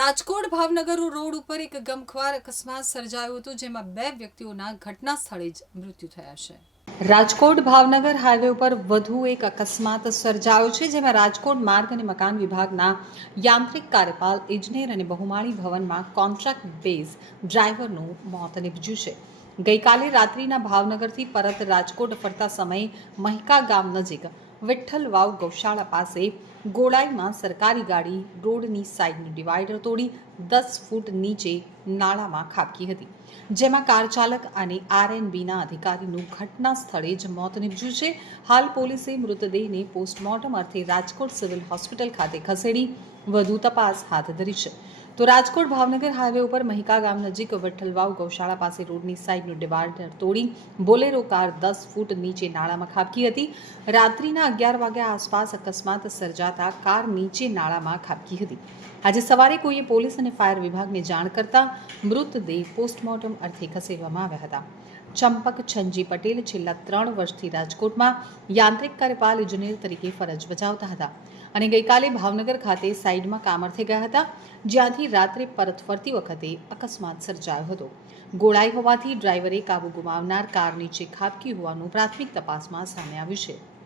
Rajkot Bhavnagar road ઉપર એક ગમખ્વાર અકસ્માત સર્જાયો હતો, જેમાં બે વ્યક્તિઓના ઘટના સ્થળે જ મૃત્યુ થયા છે. રાજકોટ ભાવનગર હાઈવે ઉપર વધુ એક અકસ્માત સર્જાયો છે, જેમાં રાજકોટ માર્ગ અને મકાન વિભાગના યાંત્રિક કાર્યપાલ ઇજનેર અને બહુમાળી ભવનમાં કોન્ટ્રાક્ટ બેઝ ડ્રાઈવરનું મોત નીપજ્યું છે. ગઈકાલે રાત્રિના ભાવનગરથી પરત રાજકોટ ફરતા સમયે મહિકા ગામ નજીક વિઠ્ઠલ વાવ ગૌશાળા પાસે ગોળાઈમાં સરકારી ગાડી રોડની સાઈડનું ડિવાઈડર તોડી દસ ફૂટ નીચે નાળામાં ખાબકી હતી. જેમાં કાર ચાલક અને આરએનબીના અધિકારીનું ઘટના સ્થળે જ મોત નીપજ્યું છે. હાલ પોલીસે મૃતદેહને પોસ્ટમોર્ટમ અર્થે રાજકોટ સિવિલ હોસ્પિટલ ખાતે ખસેડી વધુ તપાસ હાથ ધરી છે. તો રાજકોટ ભાવનગર હાઈવે ઉપર મહિકા ગામ નજીક વઠ્ઠલવાવ ગૌશાળા પાસે રોડની સાઈડનું ડિવાઈડર તોડી બોલેરો કાર દસ ફૂટ નીચે નાળામાં ખાબકી હતી. રાત્રિના અગિયાર વાગ્યા આસપાસ અકસ્માત સર્જાતા કાર નીચે નાળામાં ખાબકી હતી. આજે સવારે કોઈએ પોલીસ અને ફાયર વિભાગને જાણ કરતા મૃતદેહ પોસ્ટમોર્ટમ અર્થે ખસેડવામાં આવ્યા હતા. ચંપક છંજી પટેલ છેલ્લા ત્રણ વર્ષથી રાજકોટમાં યાંત્રિક કાર્યપાલ ઇજનેર તરીકે ફરજ બજાવતા હતા. અને ગઈકાલે ભાવનગર ખાતે સાઇડમાં કામ અર્થે ગયા હતા, જ્યાંથી રાત્રે પરત ફરતી વખતે અકસ્માત સર્જાયો હતો. ગોળાઈ હોવાથી ડ્રાઈવરે કાબુ ગુમાવનાર કાર નીચે ખાબકી હોવાનું પ્રાથમિક તપાસમાં સામે આવ્યું છે.